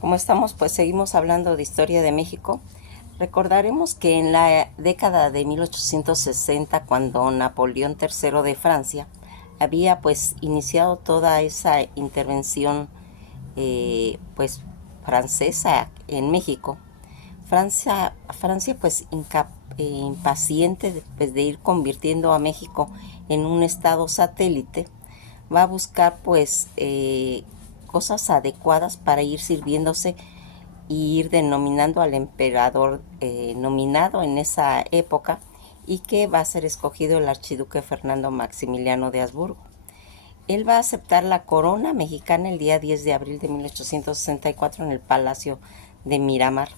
Como estamos, pues seguimos hablando de historia de México. Recordaremos que en la década de 1860, cuando Napoleón III de Francia había pues iniciado toda esa intervención pues francesa en México, Francia pues impaciente pues, de ir convirtiendo a México en un estado satélite, va a buscar pues cosas adecuadas para ir sirviéndose y ir denominando al emperador nominado en esa época, y que va a ser escogido el archiduque Fernando Maximiliano de Habsburgo. Él va a aceptar la corona mexicana el día 10 de abril de 1864 en el Palacio de Miramar.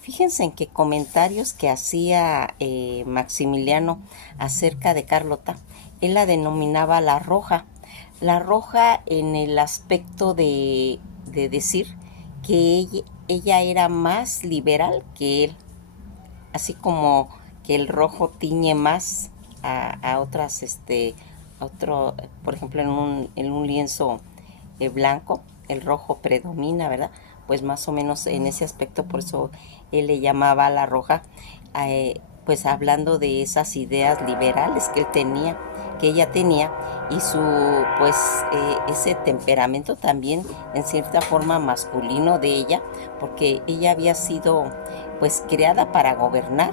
Fíjense en qué comentarios que hacía Maximiliano acerca de Carlota. Él la denominaba la roja en el aspecto de decir que ella era más liberal que él, así como que el rojo tiñe más a otras, otro, por ejemplo, en un lienzo blanco, el rojo predomina, ¿verdad? Pues más o menos en ese aspecto, por eso él le llamaba la roja, pues hablando de esas ideas liberales que él tenía, que ella tenía, y su, pues, ese temperamento también, en cierta forma, masculino de ella, porque ella había sido, pues, creada para gobernar.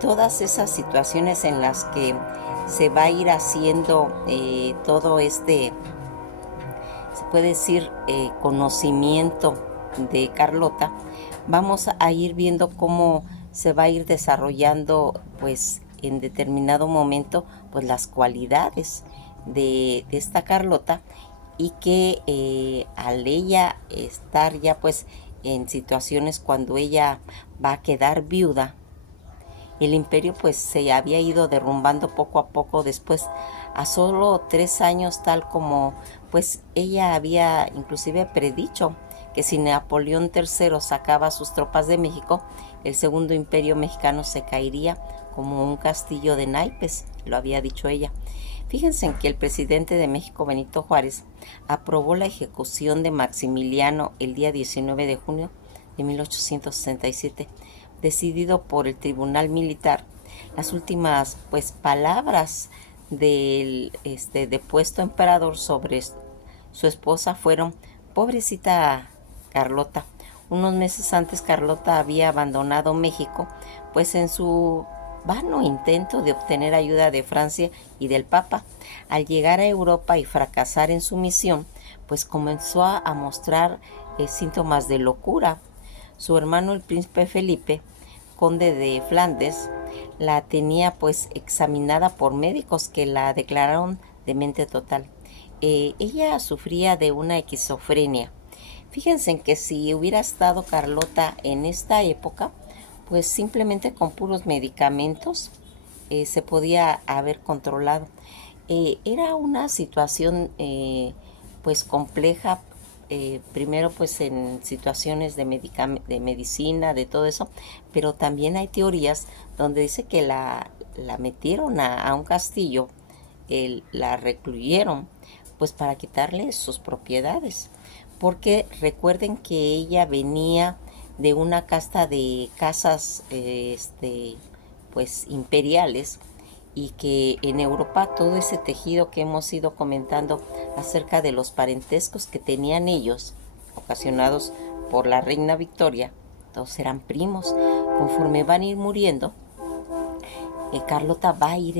Todas esas situaciones en las que se va a ir haciendo todo se puede decir, conocimiento de Carlota, vamos a ir viendo cómo se va a ir desarrollando, pues, en determinado momento, pues, las cualidades de esta Carlota, y que al ella estar ya, pues, en situaciones cuando ella va a quedar viuda, el imperio pues se había ido derrumbando poco a poco. Después, a solo 3 años, tal como pues ella había inclusive predicho que si Napoleón III sacaba sus tropas de México, el segundo imperio mexicano se caería como un castillo de naipes, lo había dicho ella. Fíjense en que el presidente de México, Benito Juárez, aprobó la ejecución de Maximiliano el día 19 de junio de 1867, decidido por el Tribunal Militar. Las últimas pues palabras del depuesto emperador sobre su esposa fueron: pobrecita Carlota. Unos meses antes Carlota había abandonado México, pues en su vano intento de obtener ayuda de Francia y del Papa. Al llegar a Europa y fracasar en su misión, pues comenzó a mostrar síntomas de locura. Su hermano, el príncipe Felipe, conde de Flandes, la tenía pues examinada por médicos que la declararon demente total. Ella sufría de una esquizofrenia. Fíjense en que si hubiera estado Carlota en esta época, pues simplemente con puros medicamentos se podía haber controlado. Era una situación pues compleja, primero pues en situaciones de medicina, de todo eso, pero también hay teorías donde dice que la metieron a un castillo, la recluyeron pues para quitarle sus propiedades, porque recuerden que ella venía de una casta de casas pues imperiales, y que en Europa todo ese tejido que hemos ido comentando acerca de los parentescos que tenían ellos, ocasionados por la reina Victoria, todos eran primos. Conforme van a ir muriendo, Carlota va a ir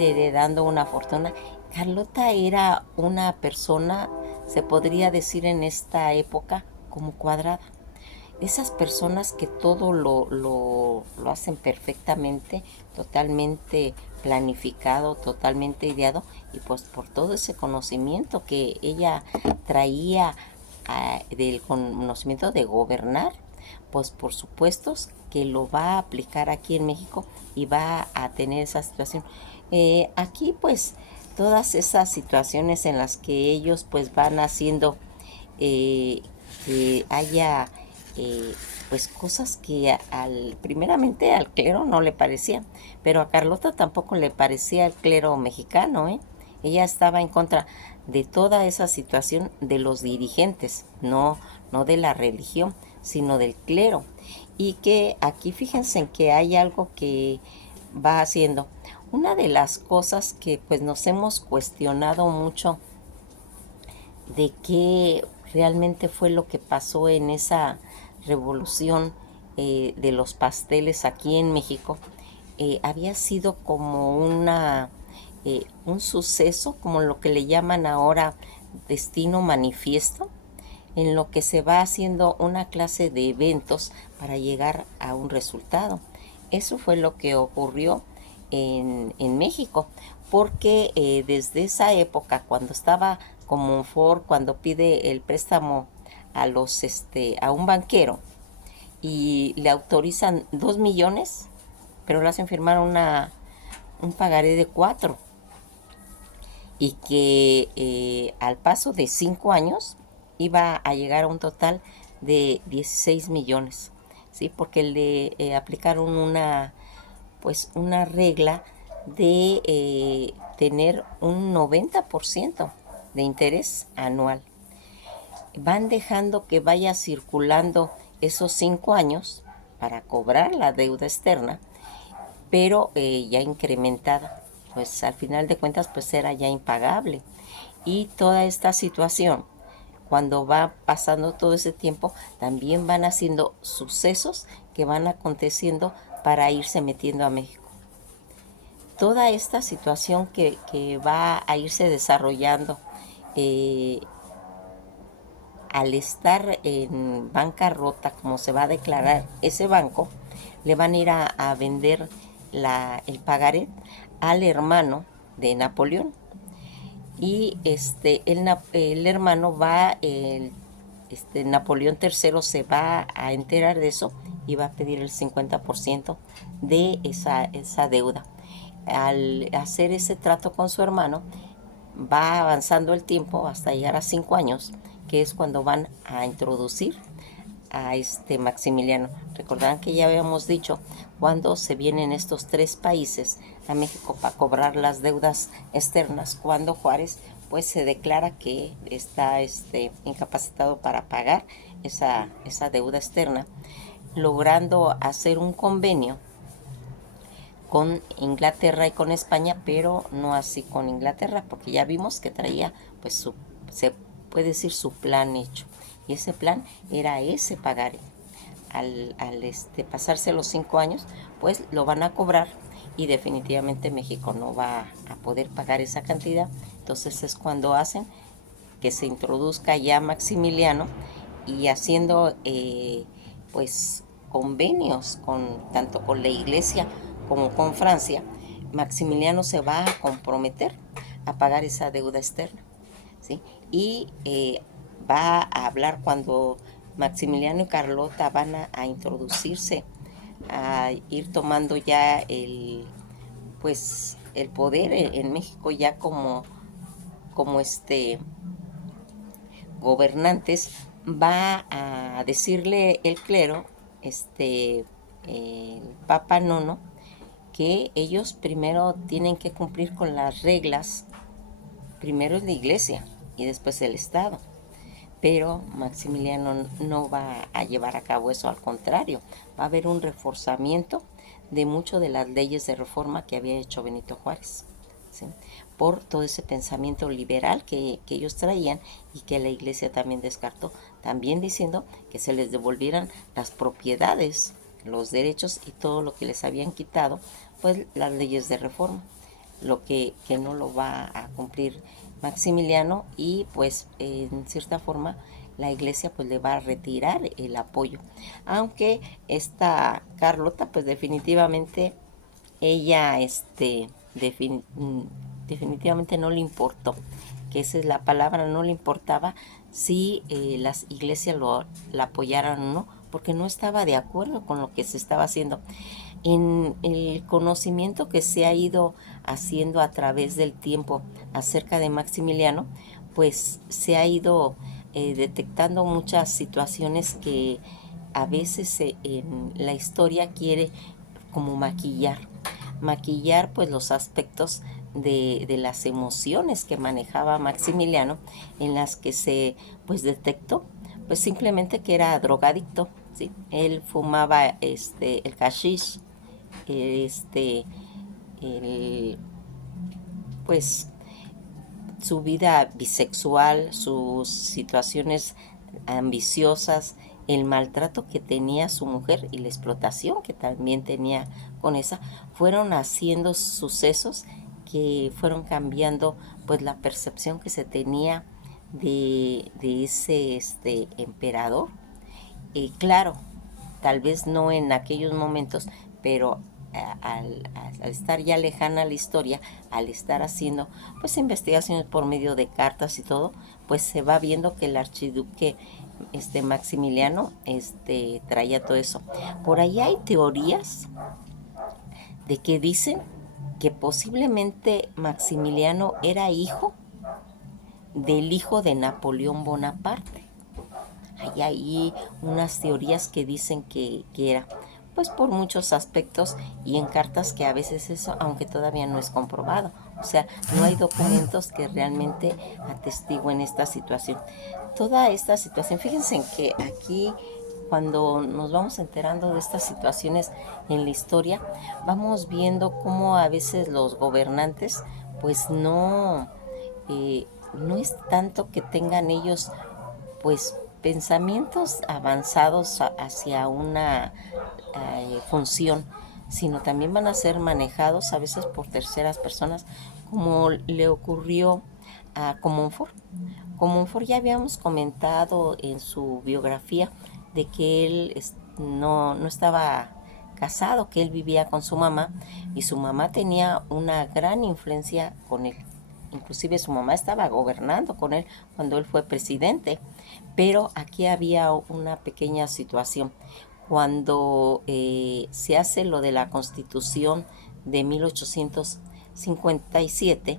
heredando una fortuna. Carlota era una persona, se podría decir en esta época, como cuadrada. Esas personas que todo lo hacen perfectamente, totalmente planificado, totalmente ideado, y pues por todo ese conocimiento que ella traía, del conocimiento de gobernar, pues por supuesto que lo va a aplicar aquí en México y va a tener esa situación. Aquí pues todas esas situaciones en las que ellos pues van haciendo que haya pues cosas que primeramente al clero no le parecían, pero a Carlota tampoco le parecía el clero mexicano. Ella estaba en contra de toda esa situación de los dirigentes, no de la religión, sino del clero. Y que aquí fíjense en que hay algo que va haciendo. Una de las cosas que pues nos hemos cuestionado mucho de qué realmente fue lo que pasó en esa revolución de los pasteles aquí en México, había sido como un suceso, como lo que le llaman ahora destino manifiesto, en lo que se va haciendo una clase de eventos para llegar a un resultado. Eso fue lo que ocurrió en México, porque desde esa época, cuando estaba como Ford, cuando pide el préstamo a un banquero y le autorizan 2 millones, pero le hacen firmar un pagaré de 4, y que al paso de 5 años iba a llegar a un total de 16 millones, ¿sí? Porque le aplicaron una regla de tener un 90% de interés anual. Van dejando que vaya circulando esos 5 años para cobrar la deuda externa, pero ya incrementada, pues al final de cuentas pues era ya impagable. Y toda esta situación, cuando va pasando todo ese tiempo, también van haciendo sucesos que van aconteciendo para irse metiendo a México. Toda esta situación que va a irse desarrollando eh, al estar en bancarrota, como se va a declarar ese banco, le van a ir a vender el pagaré al hermano de Napoleón. Y el hermano Napoleón III se va a enterar de eso y va a pedir el 50% de esa deuda. Al hacer ese trato con su hermano, va avanzando el tiempo hasta llegar a 5 años, que es cuando van a introducir a Maximiliano. Recordarán que ya habíamos dicho cuando se vienen estos 3 países a México para cobrar las deudas externas, cuando Juárez pues se declara que está incapacitado para pagar esa deuda externa, logrando hacer un convenio con Inglaterra y con España, pero no así con Inglaterra, porque ya vimos que traía pues se puede decir su plan hecho, y ese plan era ese pagaré. Al pasarse los 5 años, pues lo van a cobrar, y definitivamente México no va a poder pagar esa cantidad. Entonces es cuando hacen que se introduzca ya Maximiliano, y haciendo pues convenios tanto con la iglesia como con Francia. Maximiliano se va a comprometer a pagar esa deuda externa, ¿sí? Y va a hablar cuando Maximiliano y Carlota van a introducirse, a ir tomando ya el poder en México, ya como gobernantes. Va a decirle el clero, el Papa Nono, que ellos primero tienen que cumplir con las reglas. Primero es la iglesia y después el Estado. Pero Maximiliano no va a llevar a cabo eso, al contrario, va a haber un reforzamiento de muchas de las leyes de reforma que había hecho Benito Juárez, ¿sí? Por todo ese pensamiento liberal que ellos traían, y que la iglesia también descartó, también diciendo que se les devolvieran las propiedades, los derechos y todo lo que les habían quitado, pues las leyes de reforma, lo que no lo va a cumplir Maximiliano. Y pues en cierta forma la iglesia pues le va a retirar el apoyo, aunque esta Carlota pues definitivamente ella definitivamente no le importó, que esa es la palabra, no le importaba si las iglesias la apoyaran o no, porque no estaba de acuerdo con lo que se estaba haciendo. En el conocimiento que se ha ido haciendo a través del tiempo acerca de Maximiliano, pues se ha ido detectando muchas situaciones que a veces en la historia quiere como maquillar pues los aspectos de las emociones que manejaba Maximiliano, en las que se pues detectó pues simplemente que era drogadicto, ¿sí? Él fumaba el hashish, este, el, pues su vida bisexual, sus situaciones ambiciosas, el maltrato que tenía su mujer y la explotación que también tenía con esa, fueron haciendo sucesos que fueron cambiando pues la percepción que se tenía de ese emperador. Claro, tal vez no en aquellos momentos, pero al estar ya lejana la historia, al estar haciendo pues investigaciones por medio de cartas y todo, pues se va viendo que el archiduque Maximiliano traía todo eso. Por ahí hay teorías de que dicen que posiblemente Maximiliano era hijo del hijo de Napoleón Bonaparte. Hay ahí unas teorías que dicen que era, pues por muchos aspectos y en cartas que a veces eso, aunque todavía no es comprobado. O sea, no hay documentos que realmente atestiguen esta situación. Toda esta situación, fíjense en que aquí cuando nos vamos enterando de estas situaciones en la historia, vamos viendo cómo a veces los gobernantes, pues no es tanto que tengan ellos pues pensamientos avanzados hacia una función, sino también van a ser manejados a veces por terceras personas, como le ocurrió a Comonfort. Comonfort ya habíamos comentado en su biografía de que él no estaba casado, que él vivía con su mamá y su mamá tenía una gran influencia con él. Inclusive su mamá estaba gobernando con él cuando él fue presidente. Pero aquí había una pequeña situación. Cuando se hace lo de la Constitución de 1857,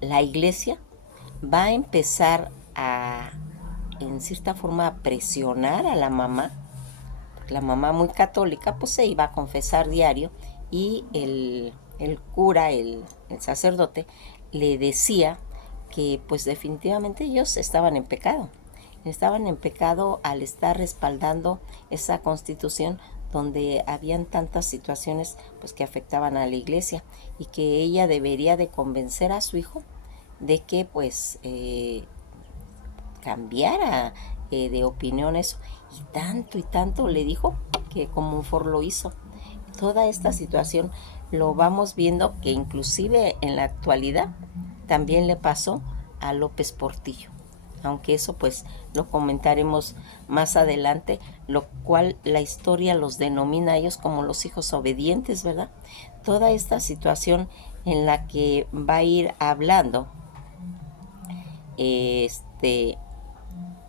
la Iglesia va a empezar en cierta forma, a presionar a la mamá. La mamá, muy católica, pues se iba a confesar diario y el cura, el sacerdote, le decía que pues definitivamente ellos estaban en pecado. Estaban en pecado al estar respaldando esa constitución donde habían tantas situaciones pues que afectaban a la iglesia y que ella debería de convencer a su hijo de que pues cambiara de opinión eso. Y tanto le dijo que Comonfort lo hizo. Toda esta situación lo vamos viendo que inclusive en la actualidad también le pasó a López Portillo. Aunque eso pues lo comentaremos más adelante, lo cual la historia los denomina a ellos como los hijos obedientes, ¿verdad? Toda esta situación en la que va a ir hablando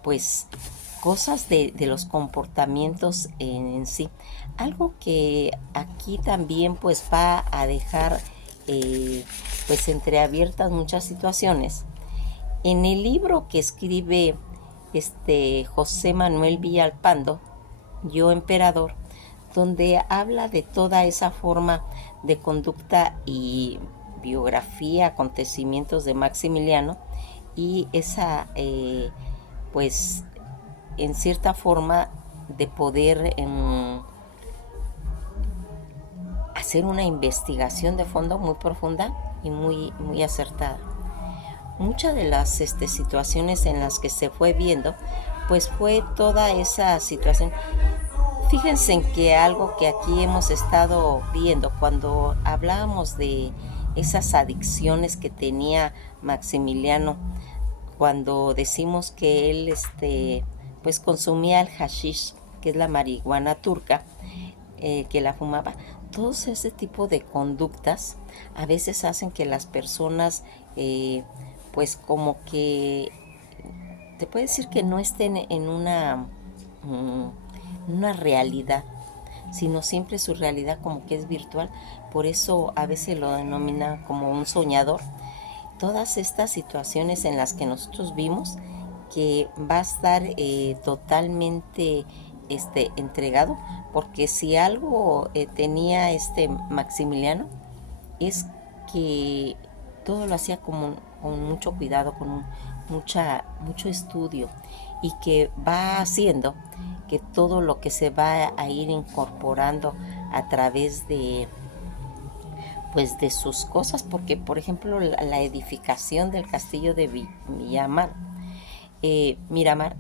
pues cosas de los comportamientos en sí. Algo que aquí también pues va a dejar pues entreabiertas muchas situaciones. En el libro que escribe José Manuel Villalpando, Yo Emperador, donde habla de toda esa forma de conducta y biografía, acontecimientos de Maximiliano y esa pues en cierta forma de poder hacer una investigación de fondo muy profunda y muy acertada. Muchas de las situaciones en las que se fue viendo, pues fue toda esa situación. Fíjense en que algo que aquí hemos estado viendo cuando hablábamos de esas adicciones que tenía Maximiliano, cuando decimos que él pues consumía el hashish, que es la marihuana turca, que la fumaba. Todos ese tipo de conductas a veces hacen que las personas pues como que te puede decir que no estén en una realidad, sino siempre su realidad como que es virtual. Por eso a veces lo denominan como un soñador. Todas estas situaciones en las que nosotros vimos que va a estar totalmente entregado, porque si algo tenía Maximiliano es que todo lo hacía con mucho cuidado, mucho estudio, y que va haciendo que todo lo que se va a ir incorporando a través de pues de sus cosas, porque por ejemplo la edificación del castillo de Miramar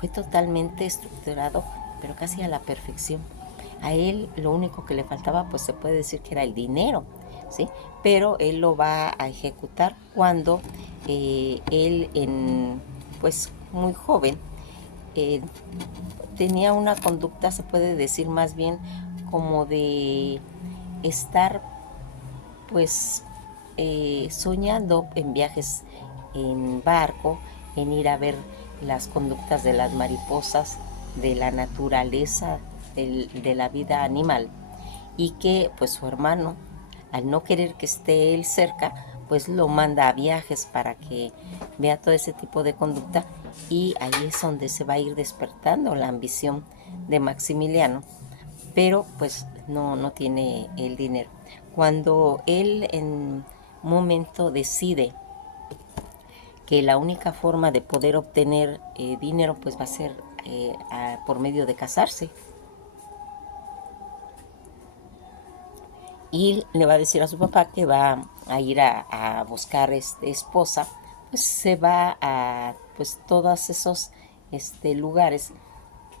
fue totalmente estructurado, pero casi a la perfección. A él lo único que le faltaba, pues se puede decir que era el dinero, ¿sí? Pero él lo va a ejecutar cuando él, pues muy joven, eh, tenía una conducta, se puede decir más bien como de estar pues soñando en viajes en barco, en ir a ver las conductas de las mariposas, de la naturaleza, de la vida animal, y que pues su hermano, al no querer que esté él cerca, pues lo manda a viajes para que vea todo ese tipo de conducta, y ahí es donde se va a ir despertando la ambición de Maximiliano, pero pues no tiene el dinero. Cuando él en un momento decide que la única forma de poder obtener dinero pues va a ser por medio de casarse, y le va a decir a su papá que va a ir a buscar esposa, pues se va a pues todos esos lugares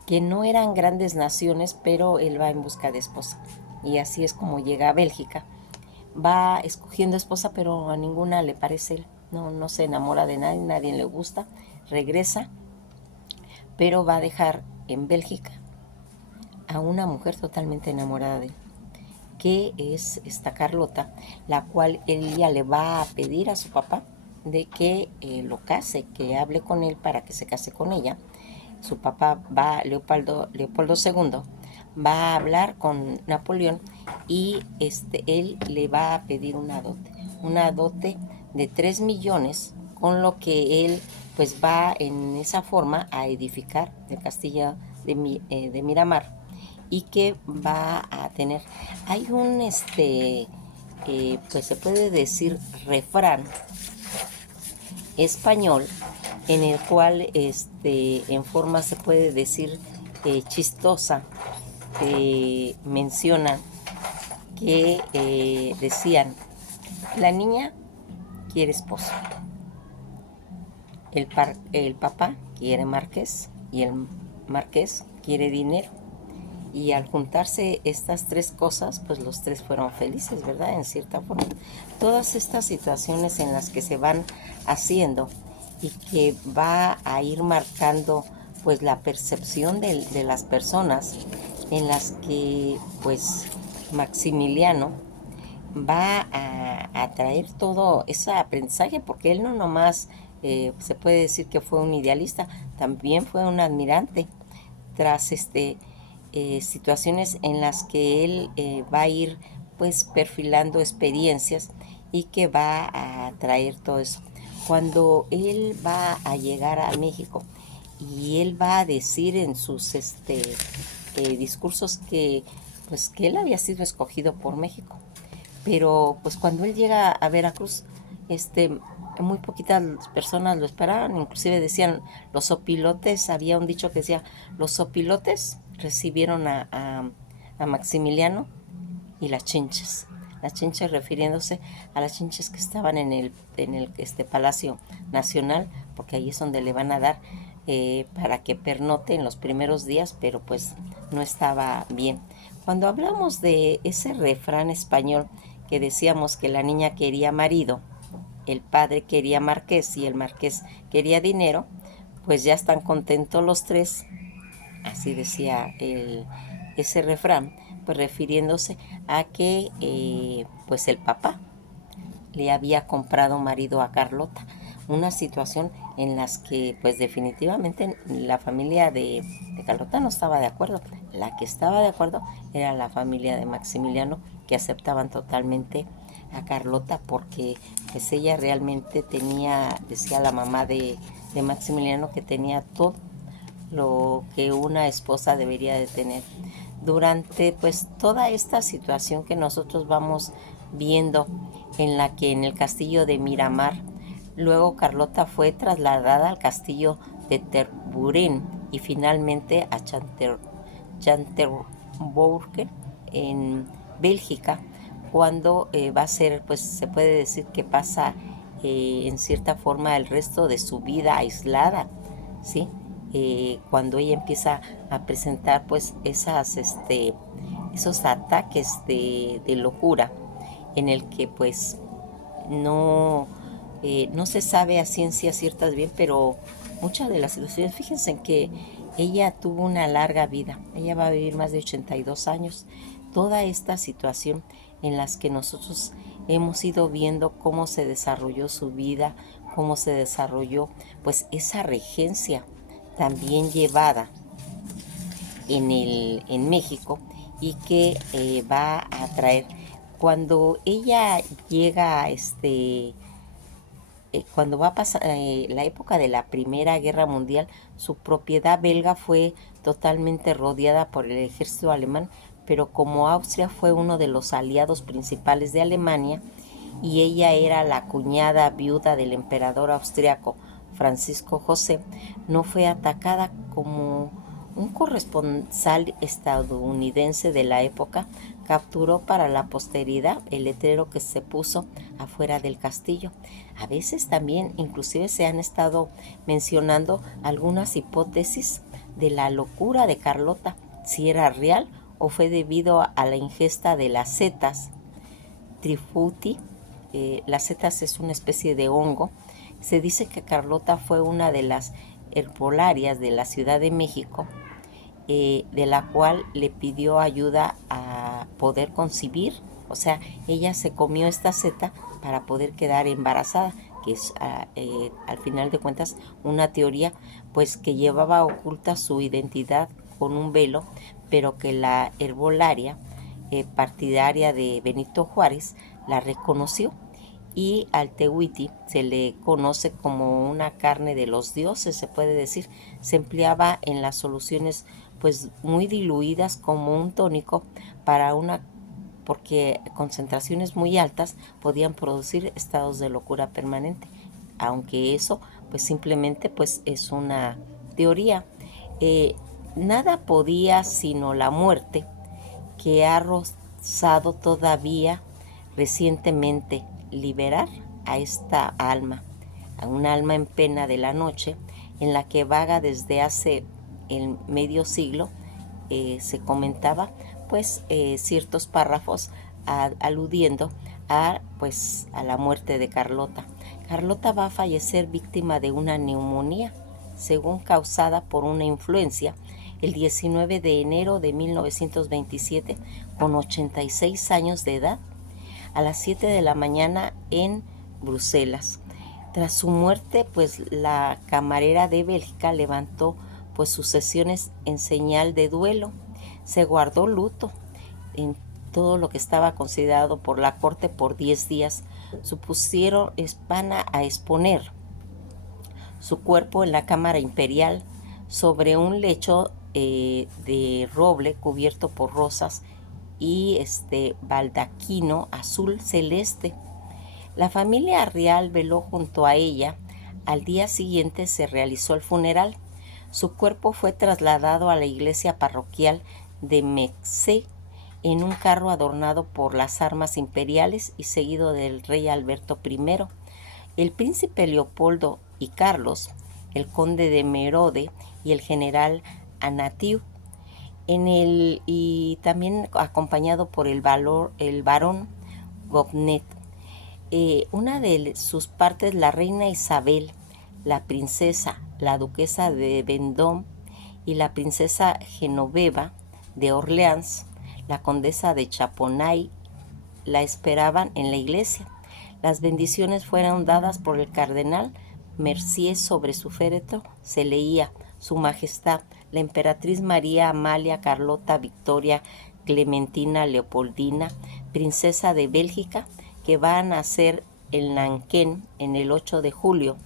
que no eran grandes naciones, pero él va en busca de esposa. Y así es como llega a Bélgica. Va escogiendo esposa, pero a ninguna le parece él. No se enamora de nadie, nadie le gusta. Regresa, pero va a dejar en Bélgica a una mujer totalmente enamorada de él, que es esta Carlota, la cual ella le va a pedir a su papá de que lo case, que hable con él para que se case con ella. Su papá Leopoldo II, va a hablar con Napoleón, y él le va a pedir una dote de 3 millones, con lo que él pues va en esa forma a edificar el castillo de Miramar, y que va a tener, hay un pues se puede decir refrán español, en el cual en forma se puede decir chistosa, mencionan que decían: la niña quiere esposo, el papá quiere marqués, y el marqués quiere dinero. Y al juntarse estas tres cosas, pues los tres fueron felices, ¿verdad? En cierta forma. Todas estas situaciones en las que se van haciendo y que va a ir marcando pues la percepción de las personas, en las que pues Maximiliano va a traer todo ese aprendizaje, porque él no nomás se puede decir que fue un idealista, también fue un admirante. Tras situaciones en las que él va a ir pues perfilando experiencias, y que va a traer todo eso. Cuando él va a llegar a México, y él va a decir en sus discursos que pues que él había sido escogido por México, pero pues cuando él llega a Veracruz, muy poquitas personas lo esperaban, inclusive decían los opilotes, había un dicho que decía: los opilotes recibieron a Maximiliano, y las chinches refiriéndose a las chinches que estaban en el Palacio Nacional, porque ahí es donde le van a dar para que pernote en los primeros días, pero pues no estaba bien. Cuando hablamos de ese refrán español que decíamos que la niña quería marido, el padre quería marqués y el marqués quería dinero, pues ya están contentos los tres, así decía ese refrán, pues refiriéndose a que pues el papá le había comprado marido a Carlota, una situación en las que pues definitivamente la familia de Carlota no estaba de acuerdo. La que estaba de acuerdo era la familia de Maximiliano, que aceptaban totalmente a Carlota, porque pues ella realmente tenía, decía la mamá de Maximiliano, que tenía todo lo que una esposa debería de tener. Durante pues toda esta situación que nosotros vamos viendo, en la que en el castillo de Miramar. Luego Carlota fue trasladada al castillo de Tervuren y finalmente a Chanterburger en Bélgica, cuando va a ser, pues se puede decir que pasa en cierta forma el resto de su vida aislada, ¿sí? Cuando ella empieza a presentar pues esos ataques de locura, en el que pues no, no se sabe a ciencia ciertas bien, pero muchas de las situaciones, fíjense en que ella tuvo una larga vida, ella va a vivir más de 82 años. Toda esta situación en las que nosotros hemos ido viendo cómo se desarrolló su vida, cómo se desarrolló pues esa regencia también llevada en México, y que va a traer, cuando ella llega a cuando va a pasar la época de la Primera Guerra Mundial, su propiedad belga fue totalmente rodeada por el ejército alemán, pero como Austria fue uno de los aliados principales de Alemania y ella era la cuñada viuda del emperador austriaco Francisco José, no fue atacada. Como un corresponsal estadounidense de la época capturó para la posteridad el letrero que se puso afuera del castillo. A veces también inclusive se han estado mencionando algunas hipótesis de la locura de Carlota, si era real o fue debido a la ingesta de las setas trifuti. Las setas es una especie de hongo. Se dice que Carlota fue una de las herbolarias de la Ciudad de México, de la cual le pidió ayuda a poder concebir. O sea, ella se comió esta seta para poder quedar embarazada, que es al final de cuentas una teoría pues que llevaba oculta su identidad con un velo, pero que la herbolaria partidaria de Benito Juárez la reconoció, y al tehuiti se le conoce como una carne de los dioses, se puede decir. Se empleaba en las soluciones pues muy diluidas como un tónico para porque concentraciones muy altas podían producir estados de locura permanente, aunque eso pues simplemente pues es una teoría. Eh, Nada podía sino la muerte, que ha rozado todavía recientemente, liberar a esta alma, a un alma en pena de la noche, en la que vaga desde hace el medio siglo. Se comentaba pues ciertos párrafos aludiendo a la muerte de Carlota. Carlota va a fallecer víctima de una neumonía, según causada por una influencia, el 19 de enero de 1927, con 86 años de edad, a las 7 de la mañana en Bruselas. Tras su muerte, pues la camarera de Bélgica levantó pues sus sesiones en señal de duelo. Se guardó luto en todo lo que estaba considerado por la corte por 10 días. Supusieron van a exponer su cuerpo en la Cámara Imperial sobre un lecho de roble cubierto por rosas y baldaquino azul celeste. La familia real veló junto a ella. Al día siguiente se realizó el funeral. Su cuerpo fue trasladado a la iglesia parroquial de Mexé en un carro adornado por las armas imperiales y seguido del rey Alberto I, el príncipe Leopoldo y Carlos, el conde de Merode y el general Anatiu, y también acompañado por el barón Gobnet. Una de sus partes, la reina Isabel, la princesa, la duquesa de Vendôme y la princesa Genoveva de Orleans, la condesa de Chaponay, la esperaban en la iglesia. Las bendiciones fueron dadas por el cardenal Mercier. Sobre su féretro se leía: Su Majestad, la emperatriz María Amalia Carlota Victoria Clementina Leopoldina, princesa de Bélgica, que va a nacer en Nanquén en el 8 de julio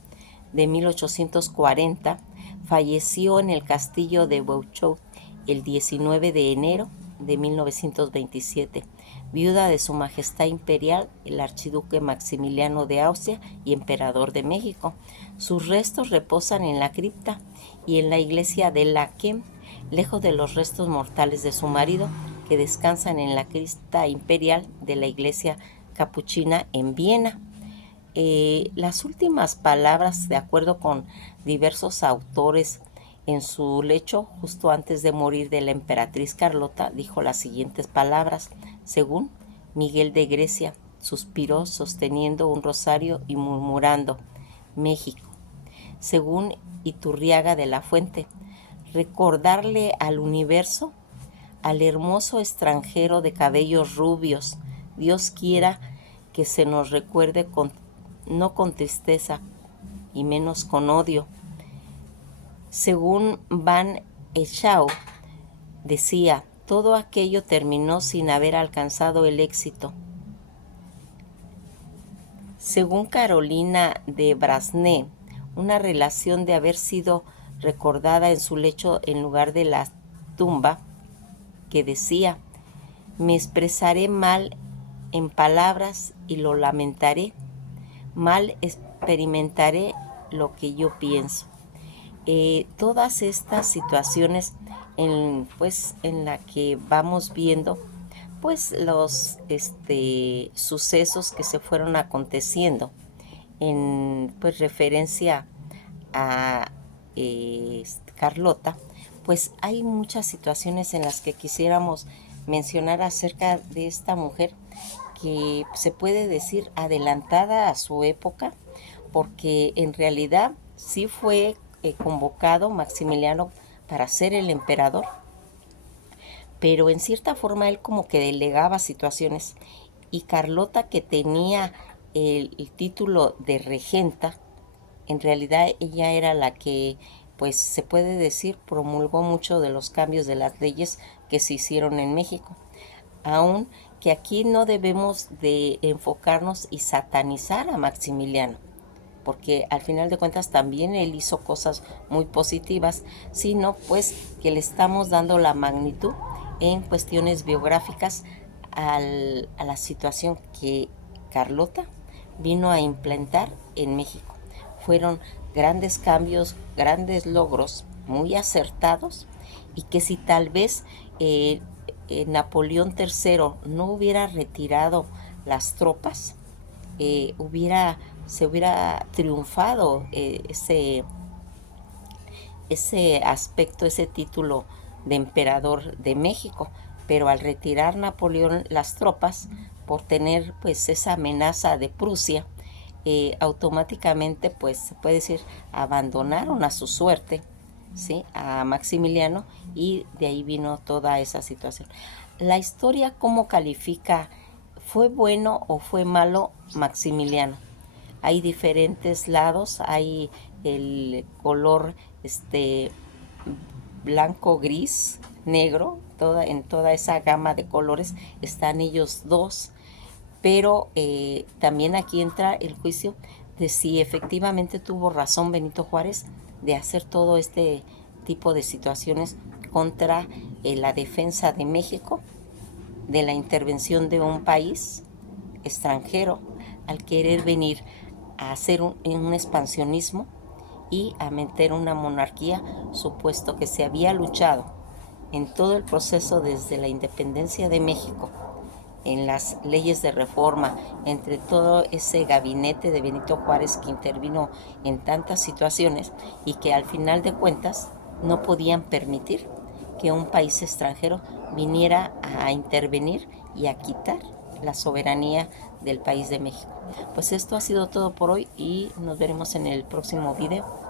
de 1840, falleció en el castillo de Bouchout el 19 de enero de 1927. viuda de Su Majestad Imperial, el Archiduque Maximiliano de Austria y Emperador de México. Sus restos reposan en la cripta y en la iglesia de Laquem, lejos de los restos mortales de su marido, que descansan en la cripta imperial de la iglesia capuchina en Viena. Las últimas palabras, de acuerdo con diversos autores, en su lecho, justo antes de morir, de la emperatriz Carlota, dijo las siguientes palabras. Según Miguel de Grecia, suspiró sosteniendo un rosario y murmurando: México. Según Iturriaga de la Fuente, recordarle al universo, al hermoso extranjero de cabellos rubios, Dios quiera que se nos recuerde no con tristeza y menos con odio. Según Van Eschau, decía: todo aquello terminó sin haber alcanzado el éxito. Según Carolina de Brasné, una relación de haber sido recordada en su lecho en lugar de la tumba, que decía: me expresaré mal en palabras y lo lamentaré, mal experimentaré lo que yo pienso. Todas estas situaciones en la que vamos viendo pues los sucesos que se fueron aconteciendo en referencia a Carlota, pues hay muchas situaciones en las que quisiéramos mencionar acerca de esta mujer que se puede decir adelantada a su época, porque en realidad sí fue convocado Maximiliano para ser el emperador, pero en cierta forma él como que delegaba situaciones, y Carlota, que tenía el título de regenta, en realidad ella era la que, pues se puede decir, promulgó mucho de los cambios de las leyes que se hicieron en México. Aún que aquí no debemos de enfocarnos y satanizar a Maximiliano, porque al final de cuentas también él hizo cosas muy positivas, sino pues que le estamos dando la magnitud en cuestiones biográficas a la situación que Carlota vino a implantar en México. Fueron grandes cambios, grandes logros, muy acertados, y que si tal vez Napoleón III no hubiera retirado las tropas, se hubiera triunfado ese aspecto, ese título de emperador de México. Pero al retirar Napoleón las tropas, por tener pues esa amenaza de Prusia, automáticamente pues se puede decir abandonaron a su suerte, ¿sí?, a Maximiliano, y de ahí vino toda esa situación. La historia, ¿cómo califica? ¿Fue bueno o fue malo Maximiliano? Hay diferentes lados, hay el color blanco, gris, negro, en toda esa gama de colores están ellos dos, pero también aquí entra el juicio de si efectivamente tuvo razón Benito Juárez de hacer todo este tipo de situaciones contra la defensa de México, de la intervención de un país extranjero al querer venir a hacer un expansionismo y a meter una monarquía, supuesto que se había luchado en todo el proceso desde la independencia de México, en las leyes de reforma, entre todo ese gabinete de Benito Juárez que intervino en tantas situaciones, y que al final de cuentas no podían permitir que un país extranjero viniera a intervenir y a quitar la soberanía del país de México. Pues esto ha sido todo por hoy y nos veremos en el próximo video.